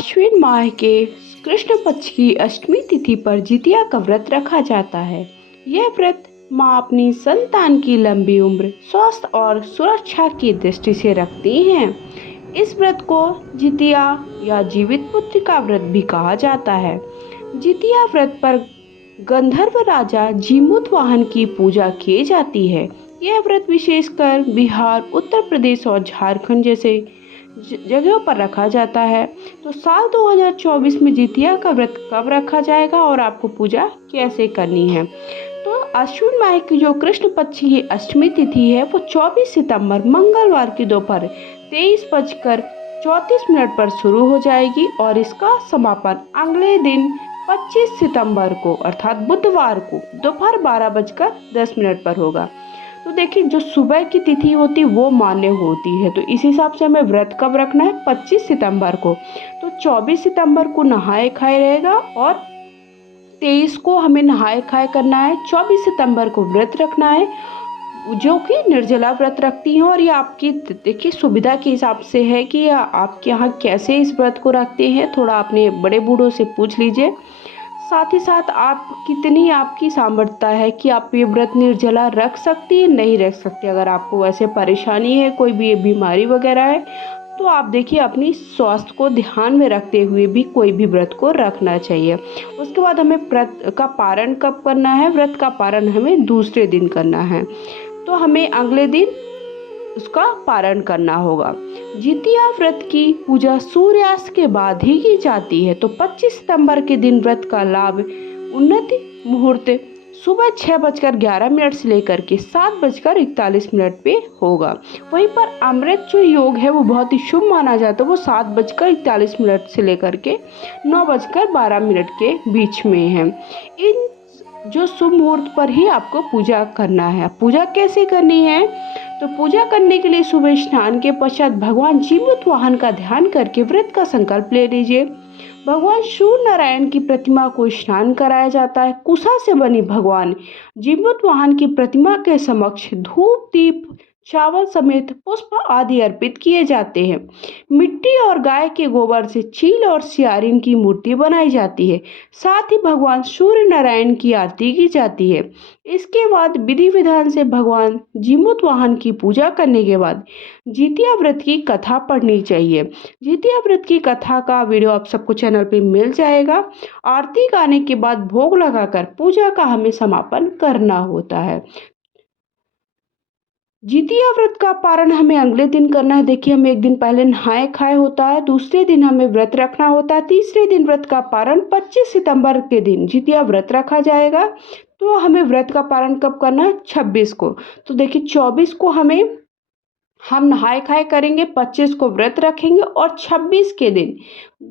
आश्विन माह के कृष्ण पक्ष की अष्टमी तिथि पर जितिया का व्रत रखा जाता है। यह व्रत माँ अपनी संतान की लंबी उम्र, स्वास्थ्य और सुरक्षा की दृष्टि से रखती हैं। इस व्रत को जितिया या जीवित पुत्र का व्रत भी कहा जाता है। जितिया व्रत पर गंधर्व राजा जीमूतवाहन की पूजा की जाती है। यह व्रत विशेषकर बिहार, उत्तर प्रदेश और झारखंड जैसे जगहों पर रखा जाता है। तो साल 2024 में जितिया का व्रत कब रखा जाएगा और आपको पूजा कैसे करनी है? तो अश्विन माह की जो कृष्ण पक्ष की अष्टमी तिथि है वो 24 सितंबर मंगलवार की दोपहर 23:34 पर शुरू हो जाएगी और इसका समापन अगले दिन 25 सितंबर को अर्थात बुधवार को दोपहर 12:10 पर होगा। तो देखिए, जो सुबह की तिथि होती है वो मान्य होती है, तो इस हिसाब से हमें व्रत कब रखना है? 25 सितंबर को। तो 24 सितंबर को नहाए खाए रहेगा और 23 को हमें नहाए खाए करना है। 24 सितंबर को व्रत रखना है जो कि निर्जला व्रत रखती हैं, और ये आपकी देखिए सुविधा के हिसाब से है कि आपके यहाँ कैसे इस व्रत को रखते हैं, थोड़ा अपने बड़े बूढ़ों से पूछ लीजिए। साथ ही साथ आप कितनी आपकी सामर्थ्यता है कि आप ये व्रत निर्जला रख सकती है, नहीं रख सकती। अगर आपको वैसे परेशानी है, कोई भी बीमारी वगैरह है, तो आप देखिए अपनी स्वास्थ्य को ध्यान में रखते हुए भी कोई भी व्रत को रखना चाहिए। उसके बाद हमें व्रत का पारण कब करना है? व्रत का पारण हमें दूसरे दिन करना है, तो हमें अगले दिन उसका पारण करना होगा। जितिया व्रत की पूजा सूर्यास्त के बाद ही की जाती है। तो 25 सितंबर के दिन व्रत का लाभ उन्नति मुहूर्त सुबह 6:11 से लेकर के 7:41 पे होगा। वहीं पर अमृत जो योग है वो बहुत ही शुभ माना जाता है। वो 7:41 से लेकर के 9:12 के बीच में है। इन जो शुभ मुहूर्त पर ही आपको पूजा करना है। पूजा कैसे करनी है? तो पूजा करने के लिए सुबह स्नान के पश्चात भगवान जीमूतवाहन का ध्यान करके व्रत का संकल्प ले लीजिए। भगवान सूर्य नारायण की प्रतिमा को स्नान कराया जाता है। कुशा से बनी भगवान जीमूतवाहन की प्रतिमा के समक्ष धूप, दीप, चावल समेत पुष्प आदि अर्पित किए जाते हैं। मिट्टी और गाय के गोबर से चील और सियारिन की मूर्ति बनाई जाती है। साथ ही भगवान सूर्य नारायण की आरती की जाती है। इसके बाद विधि विधान से भगवान जीमूतवाहन की पूजा करने के बाद जितिया व्रत की कथा पढ़नी चाहिए। जितिया व्रत की कथा का वीडियो आप सबको चैनल पे मिल जाएगा। आरती गाने के बाद भोग लगाकर पूजा का हमें समापन करना होता है। जितिया व्रत का पारण हमें अगले दिन करना है। देखिए, हमें एक दिन पहले नहाए खाए होता है, दूसरे दिन हमें व्रत रखना होता है, तीसरे दिन व्रत का पारण 25 सितंबर के दिन जितिया व्रत रखा जाएगा। तो हमें व्रत का पारण कब करना है? 26 को। तो देखिए 24 को हम नहाए खाए करेंगे, 25 को व्रत रखेंगे और 26 के दिन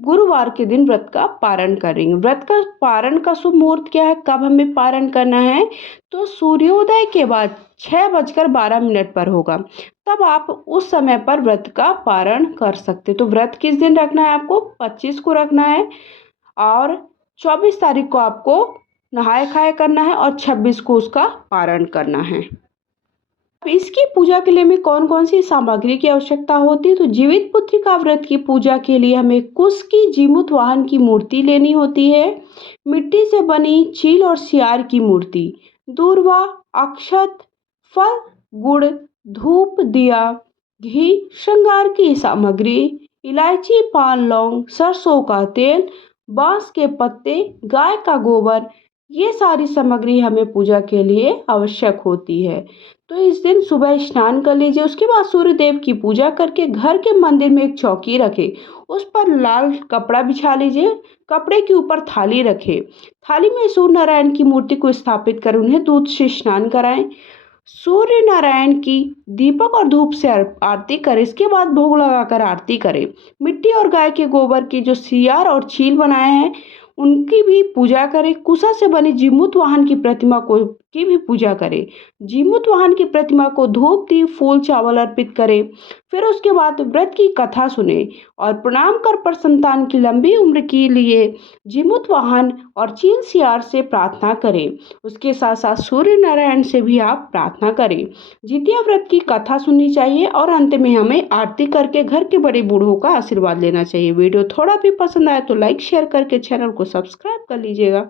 गुरुवार के दिन व्रत का पारण करेंगे। व्रत का पारण का शुभ मुहूर्त क्या है, कब हमें पारण करना है? तो सूर्योदय के बाद 6:12 पर होगा, तब आप उस समय पर व्रत का पारण कर सकते। तो व्रत किस दिन रखना है? आपको 25 को रखना है और 24 तारीख को आपको नहाए खाए करना है और 26 को उसका पारण करना है। इसकी पूजा के लिए हमें कौन कौन सी सामग्री की आवश्यकता होती है? तो जीवित पुत्रिका व्रत की पूजा के लिए हमें कुश की जीमूतवाहन की मूर्ति लेनी होती है, मिट्टी से बनी चील और सियार की मूर्ति, दूर्वा, अक्षत, फल, गुड़, धूप, दिया, घी, श्रृंगार की सामग्री, इलायची, पान, लौंग, सरसों का तेल, बांस के पत्ते, गाय का गोबर, ये सारी सामग्री हमें पूजा के लिए आवश्यक होती है। तो इस दिन सुबह स्नान कर लीजिए। उसके बाद सूर्य देव की पूजा करके घर के मंदिर में एक चौकी रखें, उस पर लाल कपड़ा बिछा लीजिए। कपड़े के ऊपर थाली रखें, थाली में सूर्य नारायण की मूर्ति को स्थापित कर उन्हें दूध से स्नान कराएं। सूर्य नारायण की दीपक और धूप से आरती करें। इसके बाद भोग लगाकर आरती करें। मिट्टी और गाय के गोबर की जो सियार और चील बनाए हैं उनकी भी पूजा करें। कुशा से बनी जीमूतवाहन की प्रतिमा को की भी पूजा करें। जीमूत वाहन की प्रतिमा को धूप दीप फूल चावल अर्पित करें। फिर उसके बाद व्रत की कथा सुने और प्रणाम कर पर संतान की लंबी उम्र के लिए जीमूत वाहन और चील सियार से प्रार्थना करें। उसके साथ साथ सूर्य नारायण से भी आप प्रार्थना करें। जितिया व्रत की कथा सुननी चाहिए और अंत में हमें आरती करके घर के बड़े बूढ़ों का आशीर्वाद लेना चाहिए। वीडियो थोड़ा भी पसंद आए तो लाइक शेयर करके चैनल को सब्सक्राइब कर लीजिएगा।